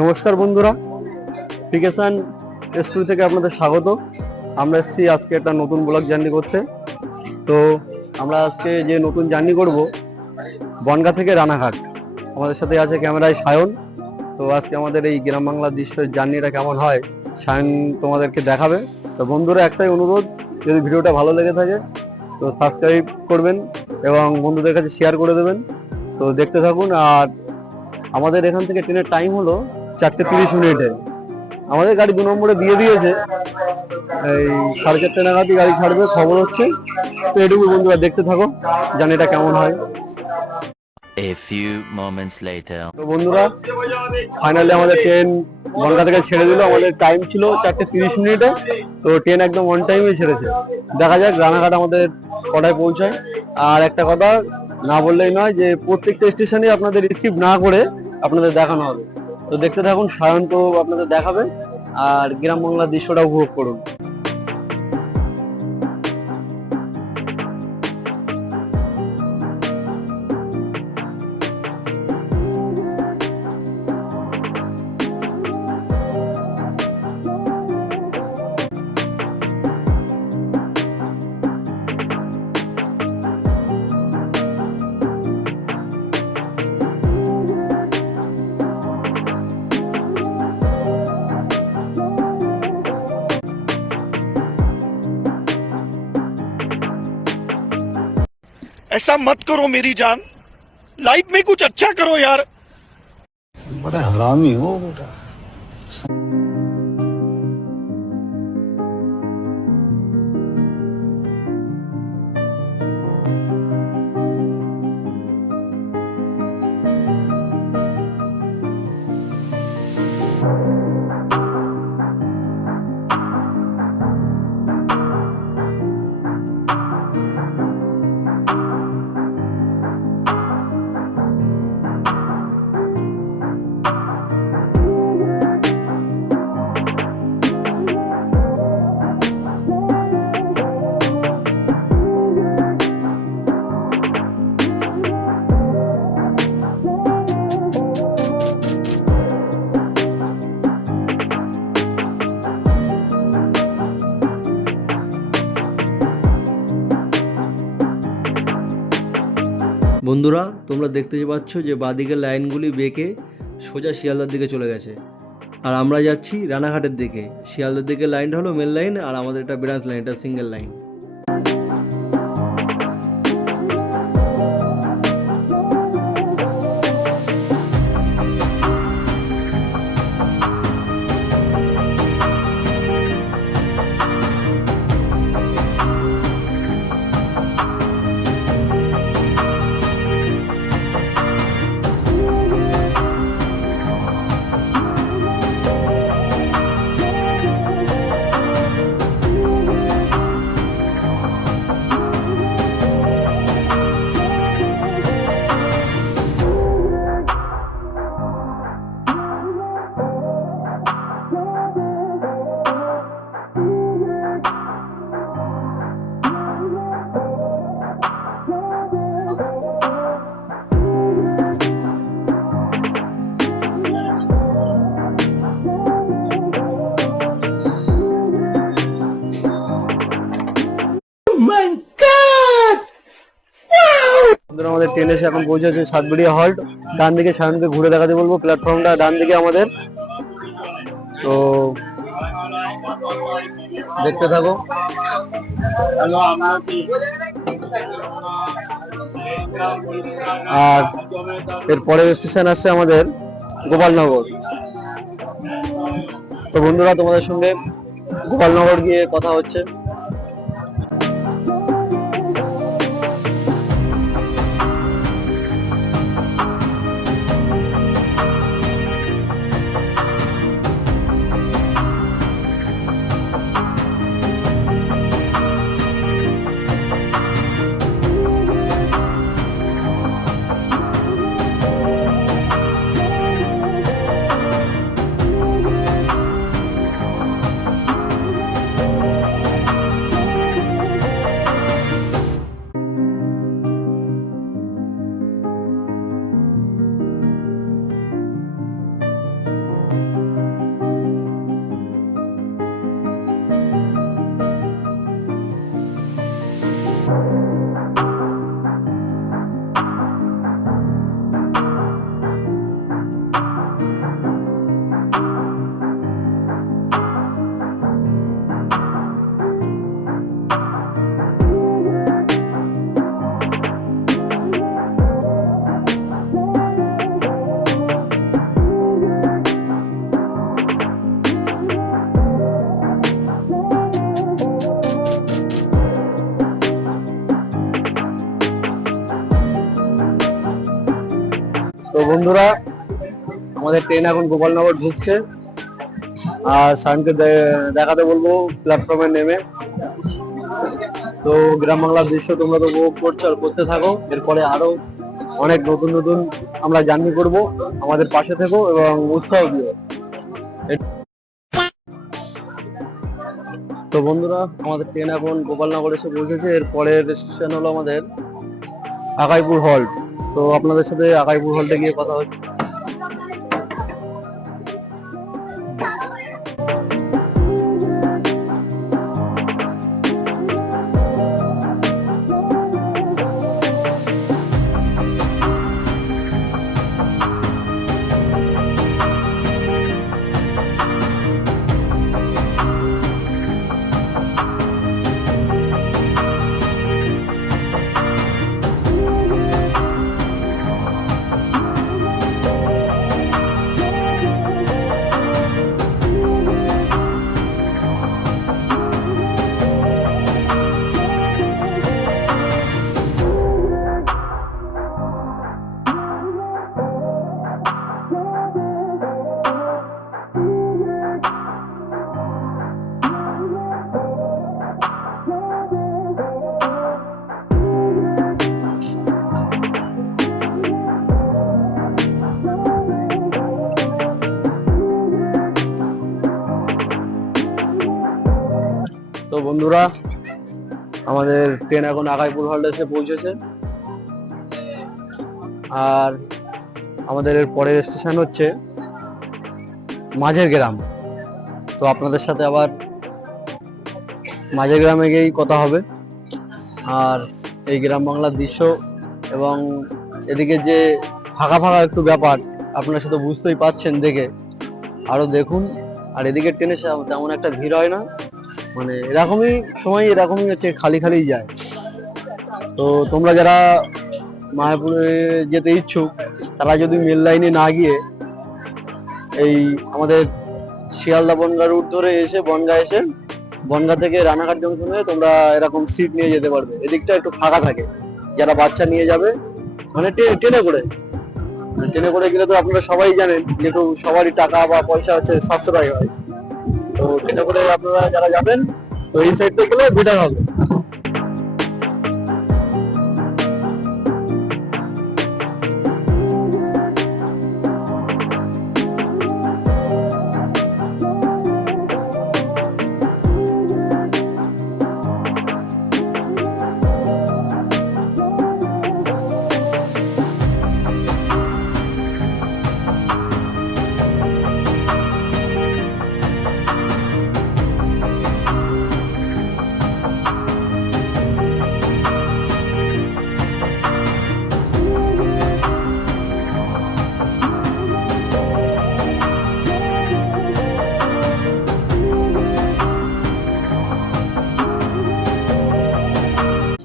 নমস্কার বন্ধুরা, পিকেসান স্টুডিও থেকে আপনাদের স্বাগত। আমরা এসেছি আজকে একটা নতুন ব্লগ জার্নি করতে। তো আমরা আজকে যে নতুন জার্নি করব বনগাঁ থেকে রানাঘাট। আমাদের সাথে আছে ক্যামেরায় সায়ন। তো আজকে আমাদের এই গ্রাম বাংলা দৃশ্যের জার্নিটা কেমন হয় সায়ন তোমাদেরকে দেখাবে। তো বন্ধুরা, একটাই অনুরোধ, যদি ভিডিওটা ভালো লেগে থাকে তো সাবস্ক্রাইব করবেন এবং বন্ধুদের কাছে শেয়ার করে দেবেন। তো দেখতে থাকুন। আর আমাদের এখান থেকে ট্রেনের টাইম হলো 4:30। আমাদের গাড়ি 2 নম্বরে দিয়ে দিয়েছে, এই 4:30 নাগাদই গাড়ি ছাড়বে খবর হচ্ছে। তো এটুকু বন্ধুরা, দেখতে থাকো জার্নিটা কেমন হয়। A few moments later. তো বন্ধুরা, ফাইনালি আমাদের ট্রেন বনগাঁ থেকে ছেড়ে দিল। আমাদের টাইম ছিল 4:30। তো ট্রেন একদম অন টাইমে ছেড়েছে। দেখা যাক রানাঘাট আমাদের কটায় পৌঁছায়। আর একটা কথা না বললেই নয়, যে প্রত্যেকটা স্টেশনে আপনাদের রিসিভ না করে আপনাদের দেখানো হবে। তো দেখতে থাকুন, সায়ন তো আপনাদের দেখাবে আর গ্রাম বাংলার দৃশ্যটা উপভোগ করুন। ऐसा मत करो मेरी जान, लाइफ में कुछ अच्छा करो यार। बड़ा हरामी हो बेटा। বন্ধুরা, তোমরা দেখতে পাচ্ছ যে বাঁদিকের লাইনগুলি বেঁকে সোজা শিয়ালদার দিকে চলে গেছে। আর আমরা যাচ্ছি রানাঘাটের দিকে। শিয়ালদার দিকে লাইনটা হলো মেন লাইন, আর আমাদের এটা ব্রাঞ্চ লাইন, এটা সিঙ্গেল লাইন। আমাদের ট্রেন এসে এখন পৌঁছেছে সাতবেড়িয়া হল্ট। ডান দিকে সায়নকে ঘুরে দেখাতে বলবো, প্ল্যাটফর্মটা ডান দিকে আমাদের। তো দেখতে থাকো। আর এর পরের স্টেশন আসছে আমাদের গোপালনগর। তো বন্ধুরা, তোমাদের সঙ্গে গোপালনগর গিয়ে কথা হচ্ছে। তো বন্ধুরা, আমাদের ট্রেন এখন গোপালনগর ঢুকছে, আর শানকে দেখাতে বলবো প্ল্যাটফর্মে নেমে। তো গ্রাম বাংলার দৃশ্য তোমরা তো উপভোগ করছো আর করতে থাকো। এরপরে আরো অনেক নতুন নতুন আমরা জার্নি করব, আমাদের পাশে থেকো এবং উৎসাহ দিও। তো বন্ধুরা, আমাদের ট্রেন এখন গোপালনগর এসে পৌঁছেছে। এর পরের স্টেশন হলো আমাদের আকাইপুর হল্ট। তো আপনাদের সাথে আকাইপুর হল্টে গিয়ে কথা হচ্ছে। তো বন্ধুরা, আমাদের ট্রেন এখন আকাইপুর হল্টে এসে পৌঁছেছে, আর আমাদের এর পরের স্টেশন হচ্ছে মাঝের গ্রাম। তো আপনাদের সাথে আবার মাঝের গ্রামে গিয়েই কথা হবে। আর এই গ্রাম বাংলার দৃশ্য এবং এদিকে যে ফাঁকা ফাঁকা একটু ব্যাপার, আপনারা শুধু বুঝতেই পারছেন দেখে। আরো দেখুন। আর এদিকে ট্রেনে তেমন একটা ভিড় হয় না, মানে এরকমই সময় এরকমই হচ্ছে, খালি খালি যায়। তো তোমরা যারা মায়াপুরে যেতে ইচ্ছুক, তারা যদি মেল লাইনে না গিয়ে এই আমাদের শিয়ালদা বনগা রুট ধরে এসে বনগা থেকে রানাঘাট জংশন হয়ে তোমরা এরকম সিট নিয়ে যেতে পারবে। এদিকটা একটু ফাঁকা থাকে, যারা বাচ্চা নিয়ে যাবে, মানে ট্রেনে করে গেলে তো আপনারা সবাই জানেন, যেহেতু সবারই টাকা বা পয়সা হচ্ছে সাশ্রয় হয়। তো ট্রেনে করে আপনারা যারা যাবেন, তো এই সাইড থেকে গেলে বেটার হবে।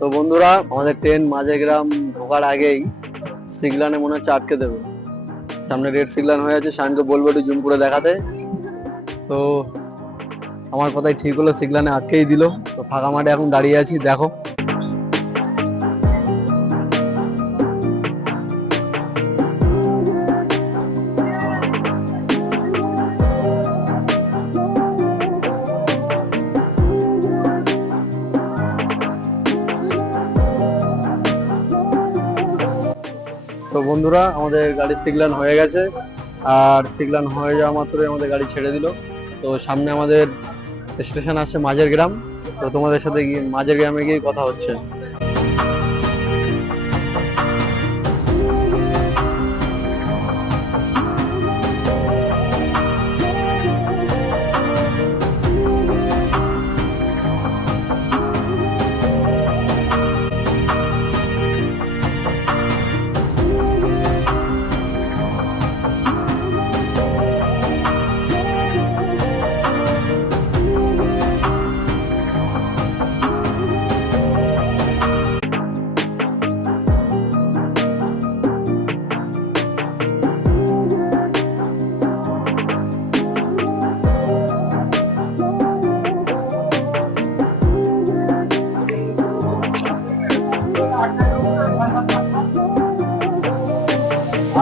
তো বন্ধুরা, আমাদের ট্রেন মাঝে গ্রাম ঢোকার আগেই সিগনালে মনে হচ্ছে আটকে দেবে। সামনে রেড সিগন্যাল হয়ে আছে, শানকে বলবো একটু জুম করে দেখাতে। তো আমার কথাই ঠিক হলো, সিগনালে আটকেই দিল। তো ফাঁকা মাঠে এখন দাঁড়িয়ে আছি, দেখো। তো বন্ধুরা, আমাদের গাড়ির সিগন্যাল হয়ে গেছে, আর সিগন্যাল হয়ে যাওয়া মাত্রই আমাদের গাড়ি ছেড়ে দিল। তো সামনে আমাদের স্টেশন আসছে মাঝের গ্রাম। তো তোমাদের সাথে গিয়ে মাঝের গ্রামে গিয়ে কথা হচ্ছে।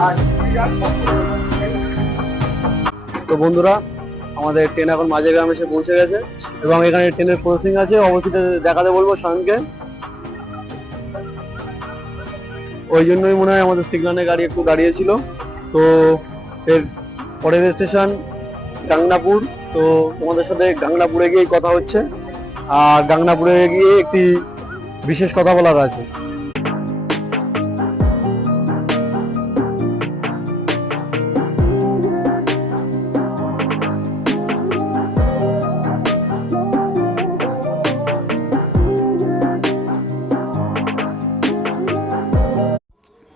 आज তো বন্ধুরা, আমাদের ট্রেন এখন মাঝে গ্রাম এসে পৌঁছে গেছে এবং এখানে ট্রেনের ক্রসিং আছে, অবশ্যই দেখাতে বলবো সায়নকে। ওই জন্যই মনে হয় আমাদের সিগনালে গাড়ি একটু দাঁড়িয়েছিল। তো এর পরের স্টেশন গাংনাপুর। তো তোমাদের সাথে গাংনাপুরে গিয়ে কথা হচ্ছে, আর গাংনাপুরে গিয়ে একটি বিশেষ কথা বলার আছে।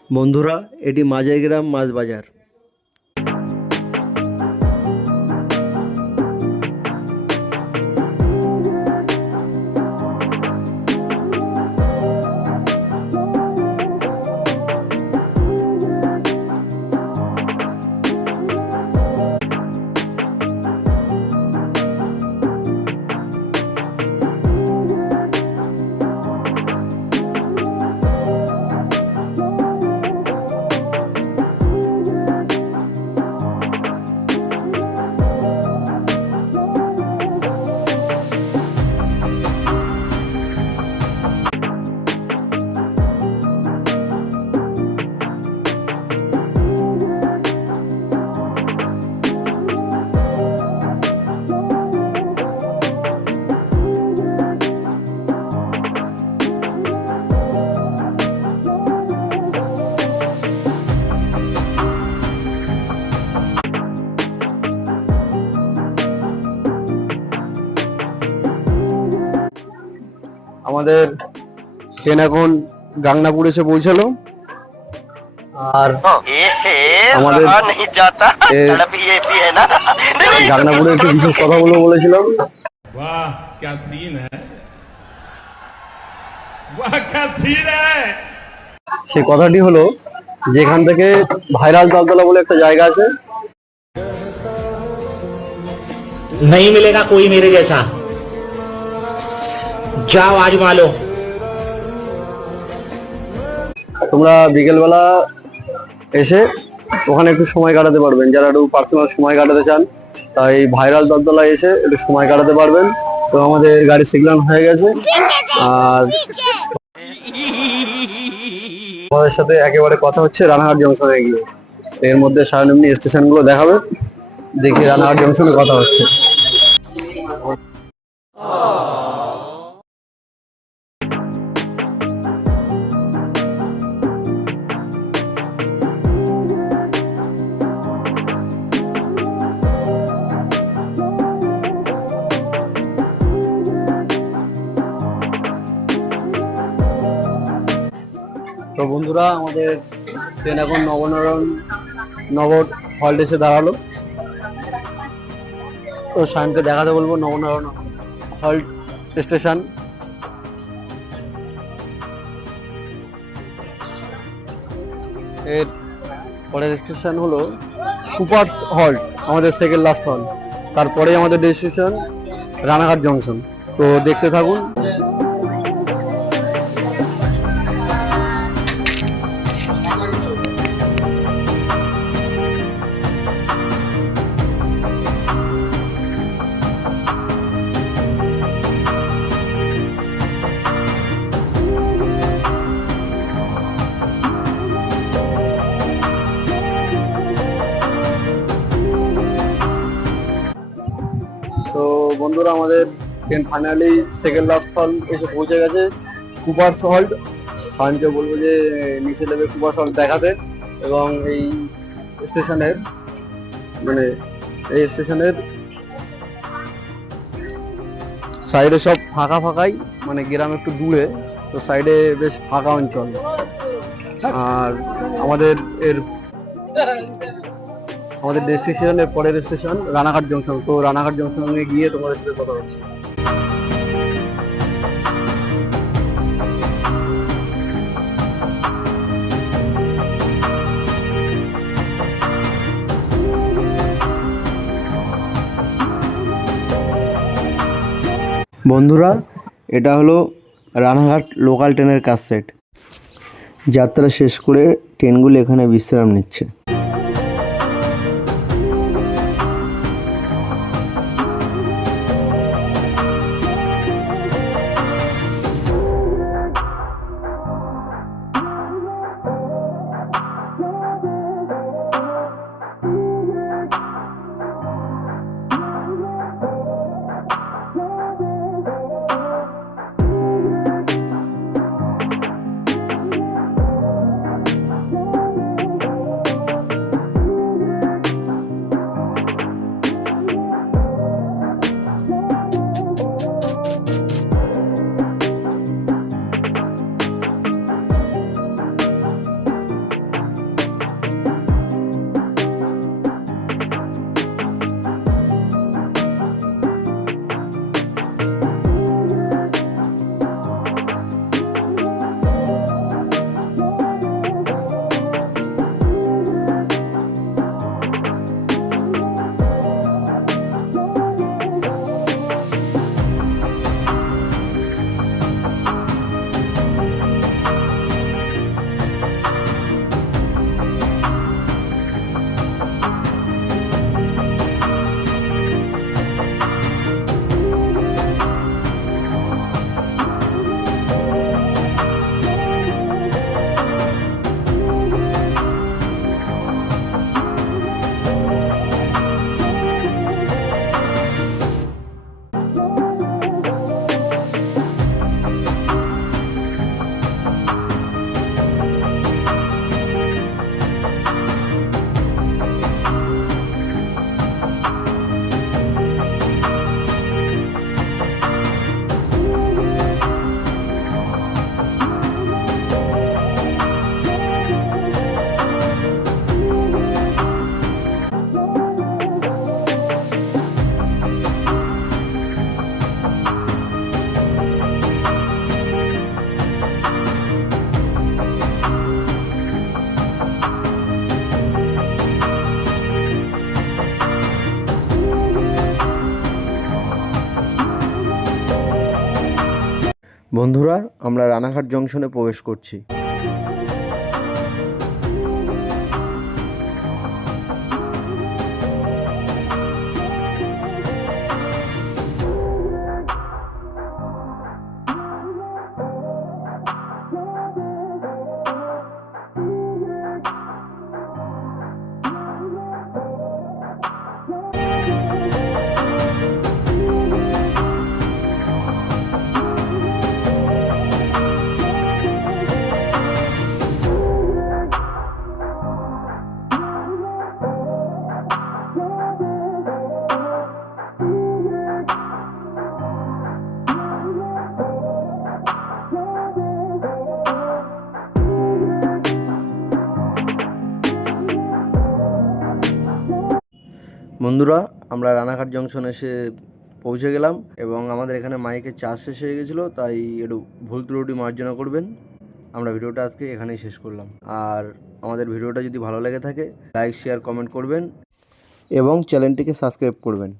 বন্ধুরা, এটি মাঝাইগ্রাম মাছ বাজার। আমাদের ট্রেন এখন গাংনাপুর এসে পৌঁছালো, আর আমাদের গাংনাপুরে একটু বিশেষ কথা বলেছিলাম। वाह क्या सीन है, वाह क्या सीन है। সেই কথাটি হলো, যেখান থেকে ভাইরাল তালতলা বলে একটা জায়গা আছে, नहीं मिलेगा कोई मेरे जैसा, जाओ आजमा लो। তোমরা বিকেলবেলা এসে ওখানে একটু সময় কাটাতে পারবেন, যারা একটু পার্সোনাল সময় কাটাতে চান, তাই ভাইরাল তালতলায় এসে একটু সময় কাটাতে পারবেন। তো আমাদের গাড়ি সিগন্যাল হয়ে গেছে, আর আমাদের সাথে একেবারে কথা হচ্ছে রানাঘাট জংশনে গিয়ে। এর মধ্যে সায়ন এমনি স্টেশনগুলো দেখাবে, দেখি রানাঘাট জংশনে কথা হচ্ছে। তো বন্ধুরা, আমাদের ট্রেন এখন নগর হল্ট এসে দাঁড়ালো। তো সায়নকে দেখাতে বলবো নবনারায়ণ হল্ট স্টেশন। এর পরের স্টেশন হলো সুপার হল্ট, আমাদের সেকেন্ড লাস্ট হল্ট। তারপরে আমাদের ডেস্টিনেশন রানাঘাট জংশন। তো দেখতে থাকুন। তো বন্ধুরা, আমাদের train finally second last halt এসে পৌঁছে গেছে, কুপার্স হল্ট। সায়নকে বলবো যে নিচে নেবে কুপার্স হল্ট দেখাতে, এবং এই স্টেশনের সাইডে সব ফাঁকা ফাঁকাই, মানে গ্রাম একটু দূরে, তো সাইডে বেশ ফাঁকা অঞ্চল। আর আমাদের ডেস্টিনেশনের পরের স্টেশন রানাঘাট জংশন। তো রানাঘাট জংশনে গিয়ে তোমাদের সাথে কথা হচ্ছে। বন্ধুরা, এটা হলো রানাঘাট লোকাল ট্রেনের কাজ সেট। যাত্রা শেষ করে ট্রেনগুলি এখানে বিশ্রাম নিচ্ছে। বন্ধুরা, আমরা রানাঘাট জংশনে প্রবেশ করছি। বন্ধুরা, আমরা রানাঘাট জংশন এসে পৌঁছে গেলাম এবং আমাদের এখানে মাইকের চার্জ শেষ হয়ে গেছিলো, তাই একটু ভুল ত্রুটি মার্জনা করবেন। আমরা ভিডিওটা আজকে এখানেই শেষ করলাম। আর আমাদের ভিডিওটা যদি ভালো লেগে থাকে লাইক শেয়ার কমেন্ট করবেন এবং চ্যানেলটিকে সাবস্ক্রাইব করবেন।